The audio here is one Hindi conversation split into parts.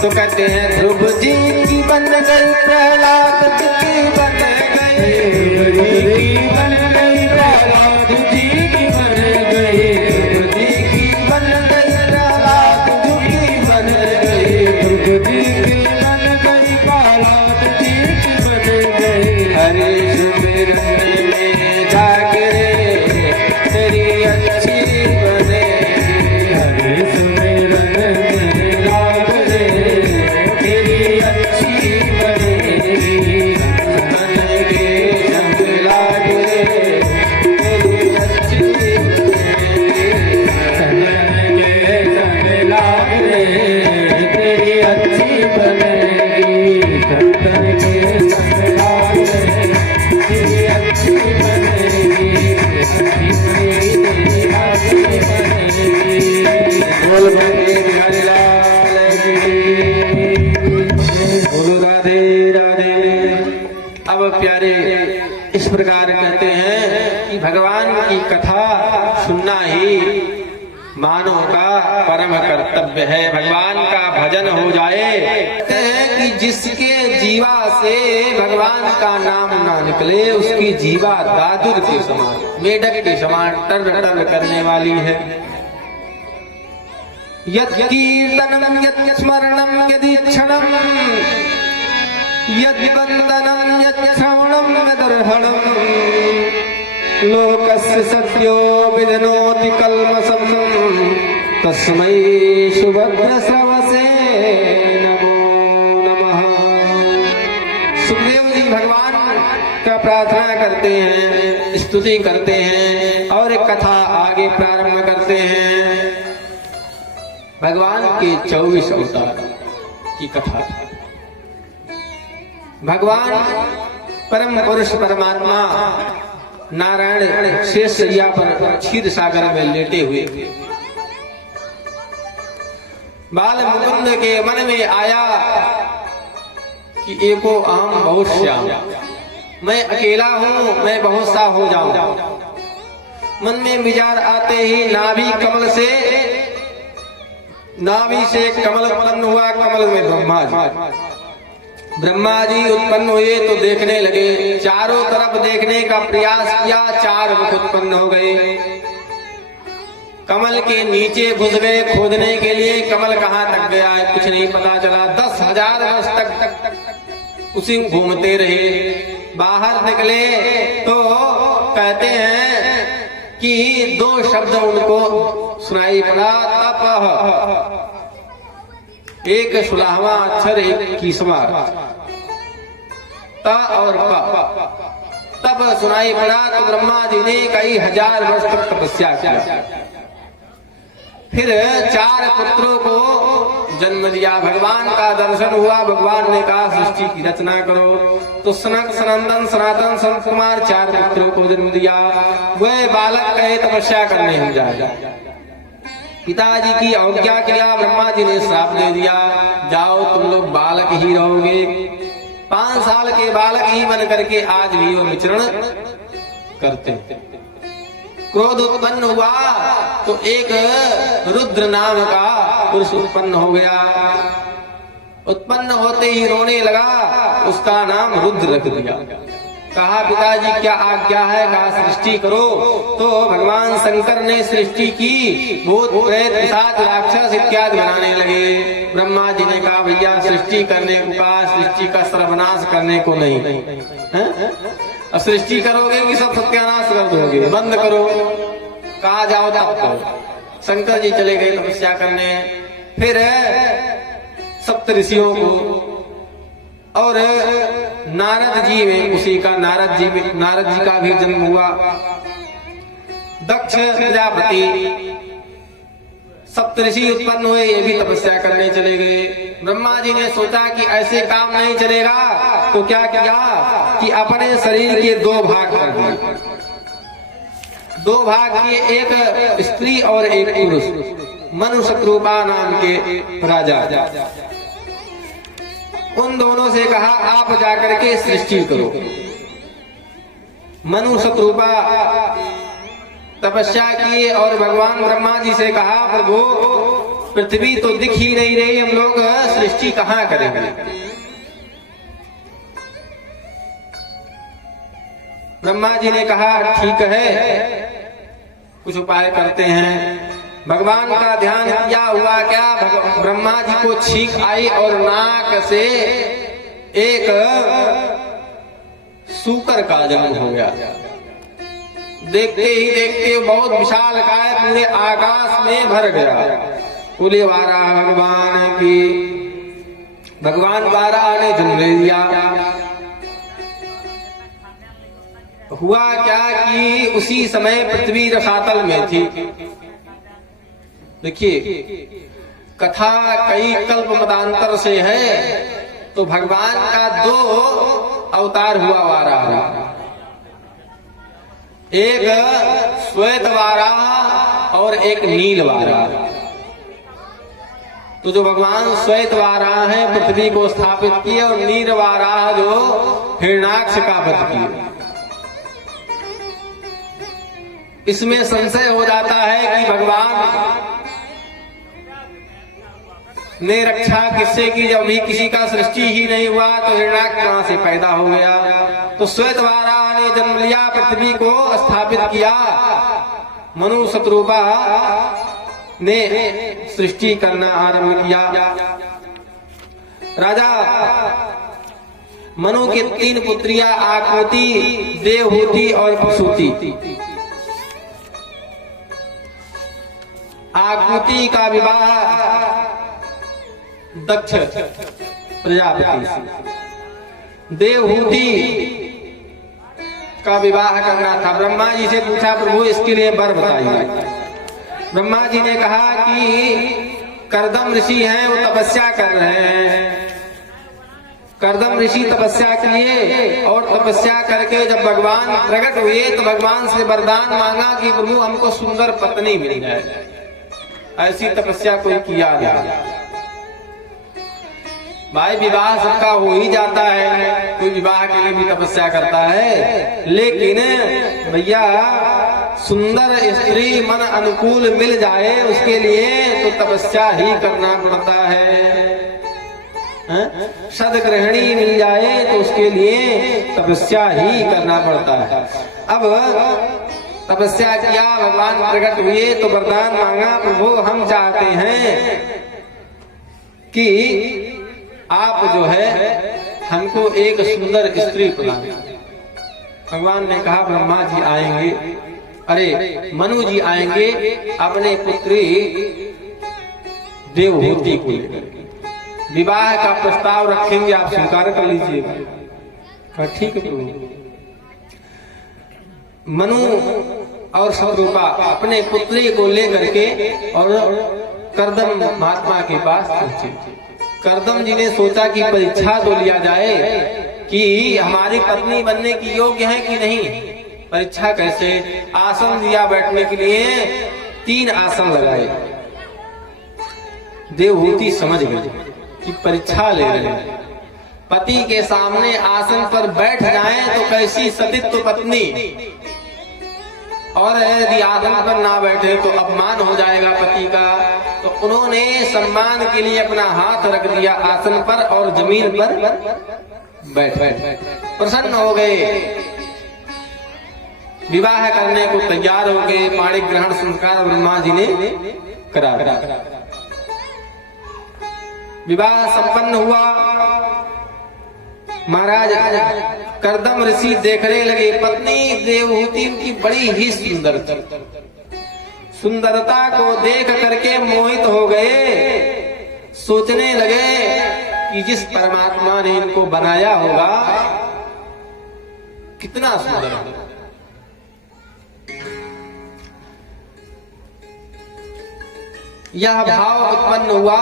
तो कहते हैं ध्रुव जी की बन गई प्रहलाद जी की बन गई, ध्रुव जी की बन गई प्रहलाद जी की बन गई, ध्रुव जी की बन गई प्रहलाद जी की बन गई, ध्रुव जी की बन गई प्रहलाद जी की बन गई। हरे सुमिरन में जागरे तेरी अच्छी बने, हरे सुमिरन में जागरे तेरी अच्छी बनेगी, तन के संग लागे तेरी अच्छी बनेगी, तन के संग लागे तेरी अच्छी बनेगी, तन के संग लागे तेरी अच्छी बनेगी, अच्छी बनेगी तेरी अच्छी बनेगी। बोल गंगे बिहारी लाल की, बोलो राधे राधे। अब प्यारे इस प्रकार कहते हैं कि भगवान की कथा सुनना ही मानव का परम कर्तव्य है। भगवान का भजन हो जाए। कहते हैं कि जिसके जीवा से भगवान का नाम ना निकले उसकी जीवा दादुर के समान, मेढक के समान टर टर करने वाली है। यत् कीर्तनम यत् स्मरणम यदि क्षणम यद् वंदनम यत् श्रवणम यदर्हणम लोकस्य सत्यो विदनोति कल्मषम् तस्मै सुभद्र श्रवसे नमो नमः। सुखदेव जी भगवान का प्रार्थना करते हैं, स्तुति करते हैं और एक कथा आगे प्रारंभ करते हैं। भगवान के 24 अवतार की कथा। भगवान परम पुरुष परमात्मा नारायण शेष शैया पर क्षीर सागर में लेटे हुए। बाल मुकुंद के मन में आया कि एको आम बहुत श्याम, मैं अकेला हूं, मैं बहुत सा हो जाऊं। मन में विचार आते ही नाभि कमल से, नाभि से कमल उत्पन्न हुआ। कमल में ब्रह्मा जी उत्पन्न हुए तो देखने लगे, चारों तरफ देखने का प्रयास किया, 4 मुख उत्पन्न हो गए। कमल के नीचे घुस गए खोदने के लिए, कमल कहाँ तक गया है कुछ नहीं पता चला। 10,000 वर्ष तक उसी घूमते रहे। बाहर निकले तो कहते हैं कि 2 शब्द उनको सुनाई पड़ा, तप, एक 16वां अक्षर, एक 21वां, त और प। तब सुनाई पड़ा तो ब्रह्मा जी ने कई 1000 वर्ष तक तपस्या किया। फिर 4 पुत्रों को जन्म दिया। भगवान का दर्शन हुआ। भगवान ने कहा सृष्टि की रचना करो। तो सनक, सनंदन, सनातन, संत कुमार 4 पुत्रों को जन्म दिया। वह बालक कहे तपस्या करने हम जाए। पिताजी की आज्ञा किया। ब्रह्मा जी ने श्राप दे दिया, जाओ तुम लोग बालक ही रहोगे। 5 साल के बालक ही बन करके आज भी वो विचरण करते। क्रोध उत्पन्न हुआ तो एक रुद्र नाम का पुरुष उत्पन्न हो गया। उत्पन्न होते ही रोने लगा, उसका नाम रुद्र रख दिया। कहा पिताजी क्या आज्ञा है? कहा सृष्टि करो। तो भगवान शंकर ने सृष्टि की। भूत प्रेत पिशाच राक्षस इत्यादि बनाने लगे। ब्रह्मा जी ने कहा भैया सृष्टि करने को कहा, सृष्टि का सर्वनाश करने को नहीं। अब सृष्टि करोगे कि सब सत्यानाश कर दोगे? बंद करो। कहा जाओ तब करो। शंकर जी चले गए तपस्या करने। फिर सप्त ऋषियों को और नारद जी में, उसी का नारद जी का भी जन्म हुआ। दक्ष प्रजापति, सप्तऋषि उत्पन्न हुए, ये भी तपस्या करने चले गए। ब्रह्मा जी ने सोचा कि ऐसे काम नहीं चलेगा, तो क्या किया कि अपने शरीर के 2 भाग कर दिए। 2 भाग किए, एक स्त्री और एक पुरुष। मनु शत्रुपा नाम के राजा। उन दोनों से कहा आप जाकर के सृष्टि करो। मनु शत्रुपा तपस्या किए और भगवान ब्रह्मा जी से कहा प्रभु पृथ्वी तो दिख ही नहीं रही, हम लोग सृष्टि कहां करेंगे। ब्रह्मा जी ने कहा ठीक है, कुछ उपाय करते हैं। भगवान का ध्यान किया, हुआ क्या, ब्रह्मा जी को छींक आई और नाक से एक सूकर का जन्म हो गया। देखते ही देखते बहुत विशाल काय पूरे आकाश में भर गया। बोले वाराह भगवान की। भगवान वाराह ने जन्म ले लिया। हुआ क्या कि उसी समय पृथ्वी रसातल में थी। देखिए कथा कई कल्प मतांतर से है, तो भगवान का 2 अवतार हुआ वाराह। एक श्वेत वाराह और एक नील वाराह। तो जो भगवान श्वेत वाराह है पृथ्वी को स्थापित किए, और नील वाराह जो हिरण्याक्ष का वध किए। इसमें संशय हो जाता है कि भगवान ने रक्षा किससे की, जब भी किसी का सृष्टि ही नहीं हुआ तो हिरण्याक्ष कहां से पैदा हो गया। तो श्वेत वाराह ने जन्म लिया, पृथ्वी को स्थापित किया। मनु शत्रुपा ने सृष्टि करना आरंभ किया। राजा मनु की 3 पुत्रियां आकृति, देवहूति और प्रसूति। आकृति का विवाह दक्ष प्रजापति से, देवहूति का विवाह करना था। ब्रह्मा जी से पूछा प्रभु इसके लिए वर बताइए। ब्रह्मा जी ने कहा कि कर्दम ऋषि हैं, वो तपस्या कर रहे हैं। कर्दम ऋषि तपस्या किए और तपस्या करके जब भगवान प्रकट हुए तो भगवान से वरदान मांगा कि प्रभु हमको सुंदर पत्नी मिल जाए। ऐसी तपस्या कोई किया नहीं। भाई विवाह सबका हो ही जाता है, कोई विवाह के लिए भी तपस्या करता है, लेकिन भैया सुंदर स्त्री मन अनुकूल मिल जाए उसके लिए तो तपस्या ही करना पड़ता है। सदग्रहणी मिल जाए तो उसके लिए तपस्या ही करना पड़ता है। अब तपस्या किया, भगवान प्रकट हुए तो वरदान मांगा प्रभु हम चाहते हैं कि आप जो है हमको एक सुंदर स्त्री प्रदान। भगवान ने कहा ब्रह्मा जी आएंगे, अरे मनु जी आएंगे अपने पुत्री देवहूति को लेकर, विवाह का प्रस्ताव रखेंगे, आप स्वीकार कर लीजिएगा। कहा ठीक है प्रभु। मनु और शत्रुपा अपने पुत्री को लेकर के और कर्दम महात्मा के पास पहुंचे। कर्दम जी ने सोचा कि परीक्षा तो लिया जाए कि हमारी पत्नी बनने की योग्य है कि नहीं। परीक्षा कैसे? आसन दिया बैठने के लिए, 3 आसन लगाए। देवहूति समझ गई कि परीक्षा ले रहे हैं, पति के सामने आसन पर बैठ जाएं तो कैसी सतीत्व पत्नी, और यदि आसन पर ना बैठे तो अपमान हो जाएगा पति का। तो उन्होंने सम्मान के लिए अपना हाथ रख दिया आसन पर और जमीन पर बैठ प्रसन्न हो गए। विवाह करने को तैयार हो गए। पाणी ग्रहण संस्कार ब्रह्मा जी ने करा। विवाह संपन्न हुआ। महाराज कर्दम ऋषि देखने लगे, पत्नी देवहूति उनकी बड़ी ही सुंदर थी। सुंदरता को देख करके मोहित हो गए। सोचने लगे कि जिस परमात्मा ने इनको बनाया होगा कितना सुंदर है। यह भाव उत्पन्न हुआ,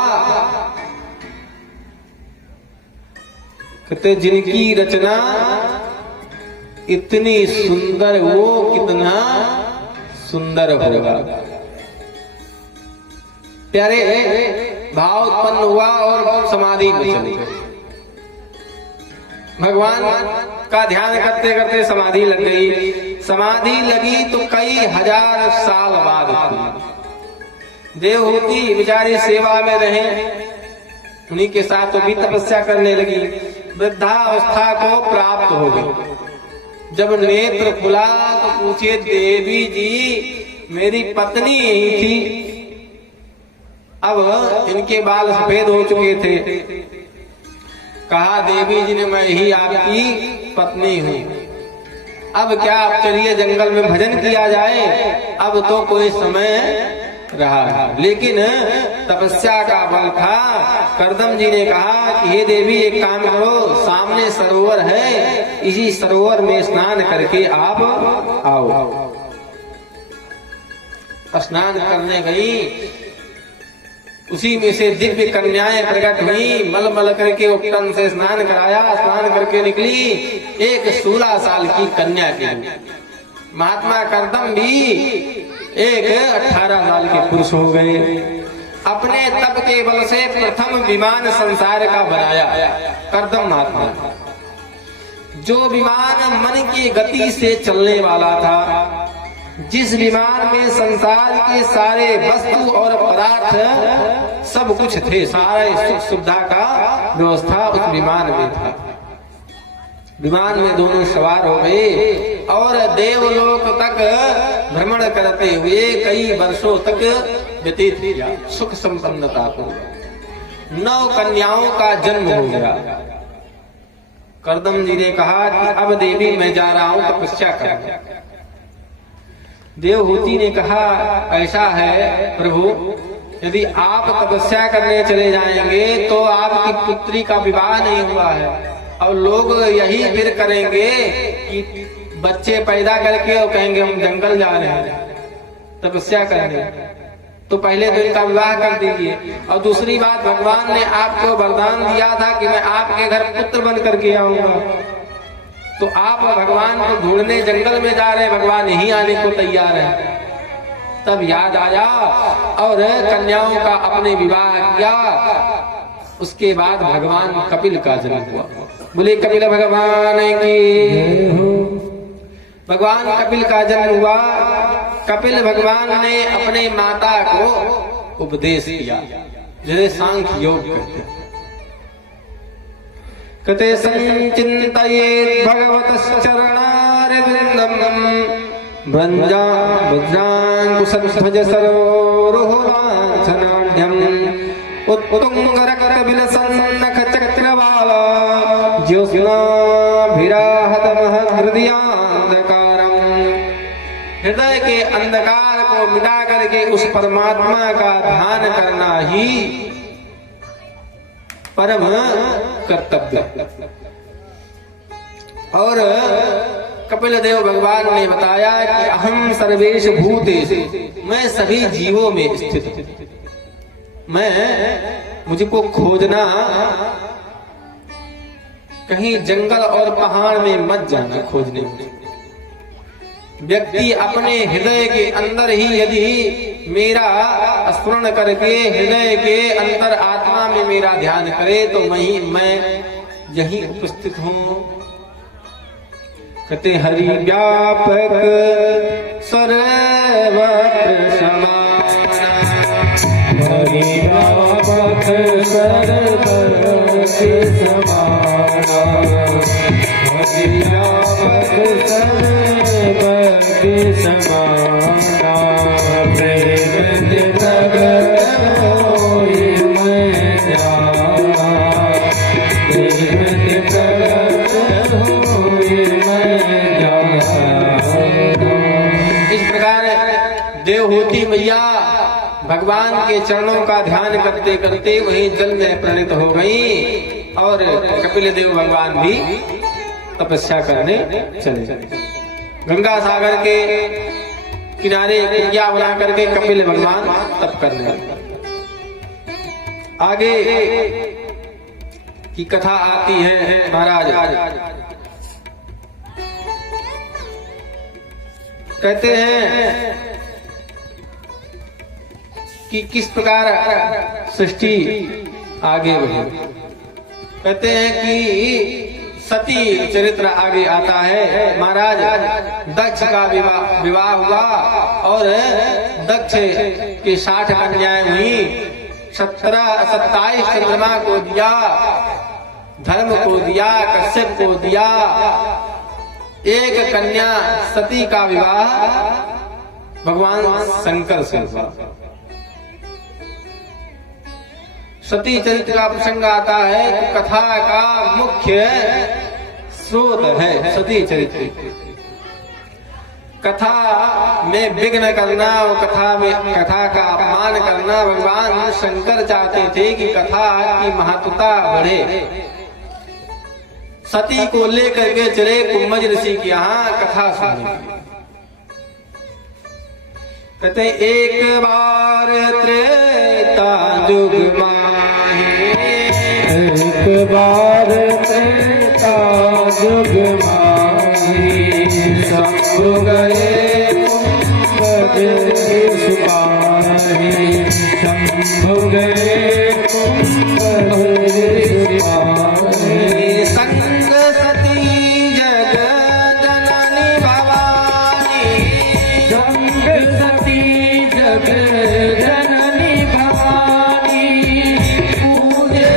कहते जिनकी रचना इतनी सुंदर वो कितना सुंदर होगा। प्यारे भाव उत्पन्न हुआ और समाधि में चले गए। भगवान का ध्यान करते करते समाधि लग गई। समाधि लगी तो कई हजार साल बाद देवहूति बेचारी सेवा में रहे, उन्हीं के साथ वो भी तपस्या करने लगी। वृद्धावस्था को प्राप्त हो गई। जब नेत्र खुला तो पूछे, देवी जी मेरी पत्नी यही थी, अब इनके बाल सफेद हो चुके थे। कहा, देवी जी ने मैं ही आपकी पत्नी हूँ, अब क्या आप चलिए जंगल में भजन किया जाए, अब तो कोई समय रहा है। लेकिन तपस्या का बल था। कर्दम जी ने कहा कि हे देवी एक काम करो, सामने सरोवर है, इसी सरोवर में स्नान करके आप आओ। स्नान करने गई, उसी में से दिव्य कन्याएं प्रकट हुई। मल मल करके उपटन से स्नान कराया, स्नान करके निकली 16 साल की कन्या की। महात्मा कर्दम भी 18 साल के पुरुष हो गए। अपने तप के बल से प्रथम विमान संसार का बनाया कर्दम महात्मा। जो विमान मन की गति से चलने वाला था, जिस विमान में संसार के सारे वस्तु और पदार्थ सब कुछ थे, सारे सुख सुविधा का व्यवस्था उस विमान में था। विमान में दोनों सवार हो गए और देवलोक तक भ्रमण करते हुए कई वर्षों तक व्यतीत किया। सुख संपन्नता को 9 कन्याओं का जन्म हो गया। कर्दम जी ने कहा कि अब देवी मैं जा रहा हूं तपस्या करने। देवहूति ने कहा, ऐसा है प्रभु, यदि आप तपस्या करने चले जाएंगे तो आपकी पुत्री का विवाह नहीं हुआ है, और लोग यही फिर करेंगे कि बच्चे पैदा करके और कहेंगे हम जंगल जा रहे हैं तपस्या करने, तो पहले तो इनका विवाह कर दीजिए। और दूसरी बात, भगवान ने आपको वरदान दिया था कि मैं आपके घर पुत्र बन करके आऊंगा, तो आप भगवान को ढूंढने जंगल में जा रहे हैं, भगवान यहीं आने को तैयार है। तब याद आया और कन्याओं का अपने विवाह किया। उसके बाद भगवान कपिल का जन्म हुआ। बोले कपिल भगवान की। भगवान कपिल का जन्म हुआ। कपिल भगवान ने अपने माता को उपदेश किया, जिसे सांख्य योग कहते हैं। कते संचिन्तयेत् भगवतश्चरणारविन्दम् वज्राङ्कुशध्वज सरोरुहलाञ्छनाढ्यम् उत्तुङ्गरकरविलसन्नखचक्रवाल ज्योत्स्नाभिराहतमहृदयान्धकारम्। हृदय के अंधकार को मिटा करके उस परमात्मा का ध्यान करना ही परम कर्तव्य। और कपिल देव भगवान ने बताया कि अहम सर्वेश भूतेषु, मैं सभी जीवों में स्थित हूं। मैं मुझको खोजना, कहीं जंगल और पहाड़ में मत जाना खोजने। व्यक्ति अपने हृदय के अंदर ही यदि मेरा स्मरण करके हृदय के अंतर आत्मा में मेरा ध्यान करे तो मैं यही उपस्थित हूँ। कहते हरि व्यापक सर्वत्र समान, हरि व्यापक सर्वत्र समान, हरि व्यापक सर्वत्र समाना। प्रेम प्रगट होई मैं जाना, प्रेम प्रगट होई मैं जाना। इस प्रकार देवहूति मैया भगवान के चरणों का ध्यान करते करते वहीं जल में प्रणित हो गई और कपिल देव भगवान भी तपस्या करने चले। गंगा सागर के किनारे यज्ञ बना करके कपिल भगवान तप करने लगे। आगे की कथा आती है महाराज। कहते हैं कि किस प्रकार सृष्टि आगे बढ़ी। कहते हैं कि सती चरित्र आगे आता है। महाराज दक्ष का विवाह हुआ और दक्ष कि 60 कन्याएं हुई, 27 चंद्रमा को दिया, धर्म को दिया, कश्यप को दिया। एक कन्या सती का विवाह भगवान शंकर से हुआ। सती चरित्र का प्रसंग आता है तो कथा का मुख्य स्रोत है सती चरित्र। कथा में विघ्न करना और कथा का अपमान करना भगवान शंकर चाहते थे कि कथा की महत्वता बढ़े। सती को लेकर के चले कुंभज ऋषि के यहाँ कथा सुनने। कहते एक बार त्रेता युग माही, एक बार त्रेता युग माही, शंभु गए कुंभज ऋषि माही, शंभु गए कुंभज ऋषि माही। संग सती जग जननी भवानी, संग सती जग जननी भवानी, पूजे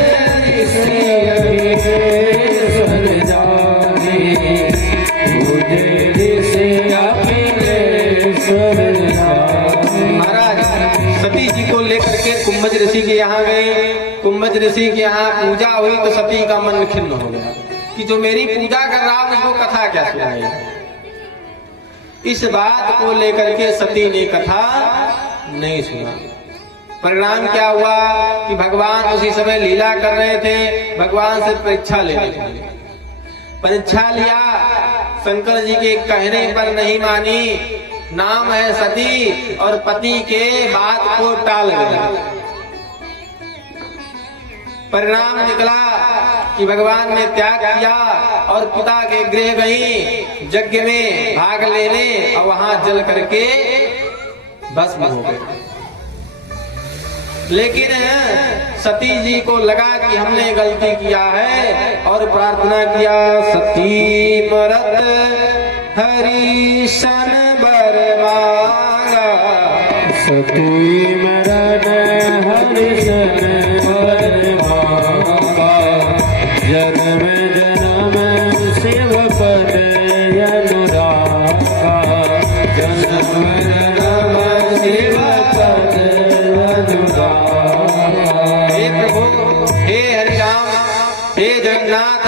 ऋषि अखिलेश्वर जानी, पूजे ऋषि अखिलेश्वर जानी। महाराज सती जी को लेकर के कुंभज ऋषि के यहाँ गए। कुंभज ऋषि के यहाँ पूजा हुई तो सती का मन खिन्न हो गया कि जो मेरी पूजा कर रहा हूं उसको कथा क्या सुनाई। इस बात को लेकर के सती ने कथा नहीं सुना। परिणाम क्या हुआ कि भगवान उसी समय लीला कर रहे थे, भगवान से परीक्षा ले रहे थे। परीक्षा लिया, शंकर जी के कहने पर नहीं मानी, नाम है सती और पति के बात को टाल गया। परिणाम निकला कि भगवान ने त्याग किया और पिता के गृह गई, यज्ञ में भाग लेने और वहां जल करके भस्म हो गए। लेकिन सती जी को लगा कि हमने गलती किया है और प्रार्थना किया, सती मरत हरि शन बर मांगा, सती मरत हरि शन बर मांगा, जन्म जन्म शिव पद अनुरागा, जन्म जन्म शिव पद अनुरागा। हे प्रभु, हे हरिराम, हे जगन्नाथ,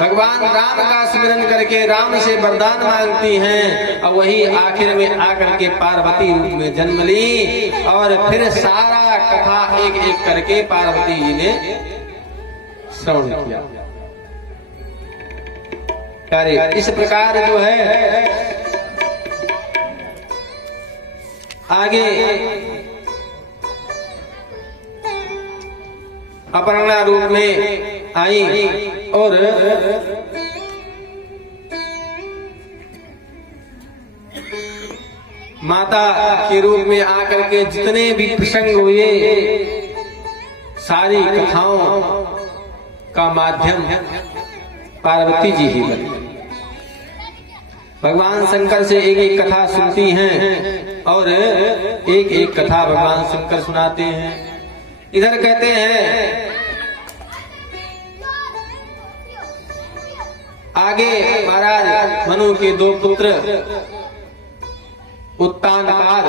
भगवान राम का स्मरण करके राम से वरदान मांगती हैं और वही आखिर में आकर के पार्वती रूप में जन्म ली। और फिर सारा कथा एक एक करके पार्वती जी ने श्रवण किया। अरे इस प्रकार जो है आगे अपर्णा रूप में आई और माता के रूप में आकर के जितने भी प्रसंग हुए सारी कथाओं का माध्यम पार्वती जी ही बनी। भगवान शंकर से एक एक कथा सुनती हैं और एक एक कथा भगवान शंकर सुनाते हैं। इधर कहते हैं आगे महाराज मनु के 2 पुत्र उत्तानपाद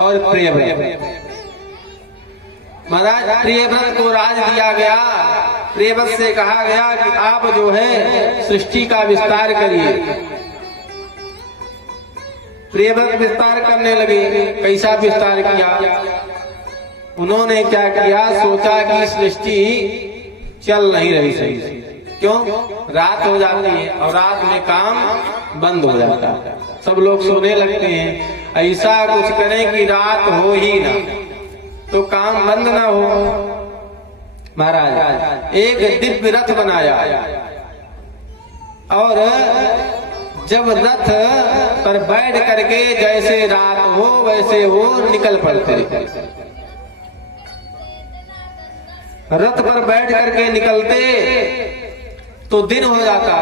और प्रियव्रत। महाराज प्रियव्रत को राज दिया गया। प्रियव्रत से कहा गया कि आप जो है सृष्टि का विस्तार करिए। प्रियव्रत विस्तार करने लगे। कैसा विस्तार किया? उन्होंने क्या किया, सोचा कि सृष्टि चल नहीं रही सही से। क्यों? रात हो जाती है और रात में काम बंद हो जाता है, सब लोग सोने लगते हैं। ऐसा कुछ करें कि रात हो ही ना, तो काम बंद ना हो। महाराज एक दिव्य रथ बनाया और जब रथ पर बैठ करके जैसे रात हो वैसे वो निकल पड़ते। रथ पर बैठ करके निकलते तो दिन हो जाता।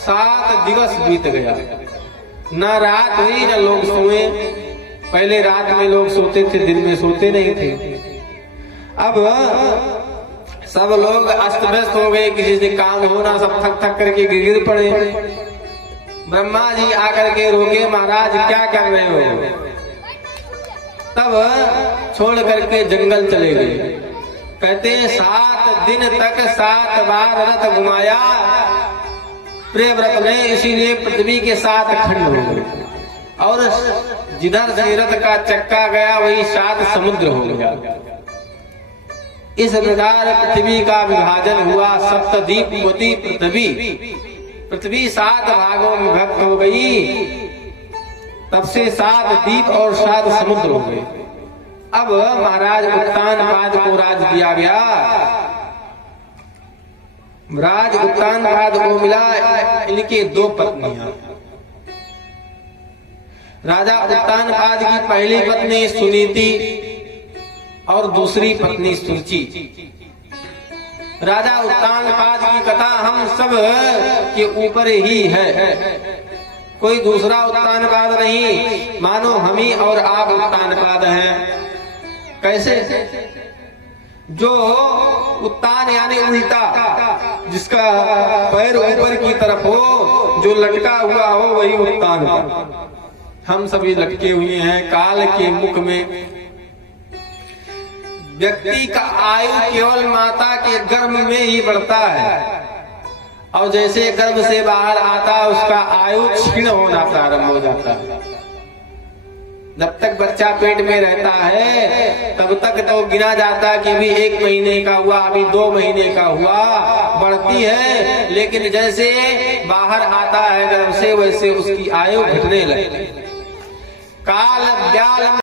7 दिवस बीत गया, ना रात हुई ना लोग सोए पहले रात में लोग सोते थे, दिन में सोते नहीं थे। अब सब लोग अस्त व्यस्त हो गए, किसी से काम होना, सब थक थक करके गिर पड़े। ब्रह्मा जी आकर के रोके, महाराज क्या कर रहे हो? तब छोड़ करके जंगल चले गए। कहते 7 दिन तक 7 बार रथ घुमाया प्रियव्रत ने, इसीलिए पृथ्वी के 7 खंड हो गए और जिधर से रथ का चक्का गया वही 7 समुद्र हो गया। इस प्रकार पृथ्वी का विभाजन हुआ। सप्तद्वीपवती पृथ्वी, पृथ्वी 7 भागों में विभक्त हो गई। तब से 7 द्वीप और 7 समुद्र हो गए। अब महाराज उत्तानपाद को राज दिया गया। राज उत्तानपाद को मिला इनके 2 पत्नियां। राजा उत्तानपाद की पहली पत्नी सुनीति और दूसरी पत्नी सुरुचि। राजा उत्तानपाद की कथा हम सब के ऊपर ही है, कोई दूसरा उत्तानपाद नहीं, मानो हम ही और आप उत्तानपाद हैं। कैसे? जो उत्तान यानी उल्टा, जिसका पैर ऊपर की तरफ हो, जो लटका हुआ हो वही उत्तान। हम सभी लटके हुए हैं काल के मुख में। व्यक्ति का आयु केवल माता के गर्भ में ही बढ़ता है और जैसे गर्भ से बाहर आता उसका आयु क्षीण होना प्रारंभ हो जाता है। जब तक बच्चा पेट में रहता है तब तक तो गिना जाता कि अभी 1 महीने का हुआ, अभी 2 महीने का हुआ, बढ़ती है। लेकिन जैसे बाहर आता है गर्भ से वैसे उसकी आयु घटने लगती है। काल ब्याल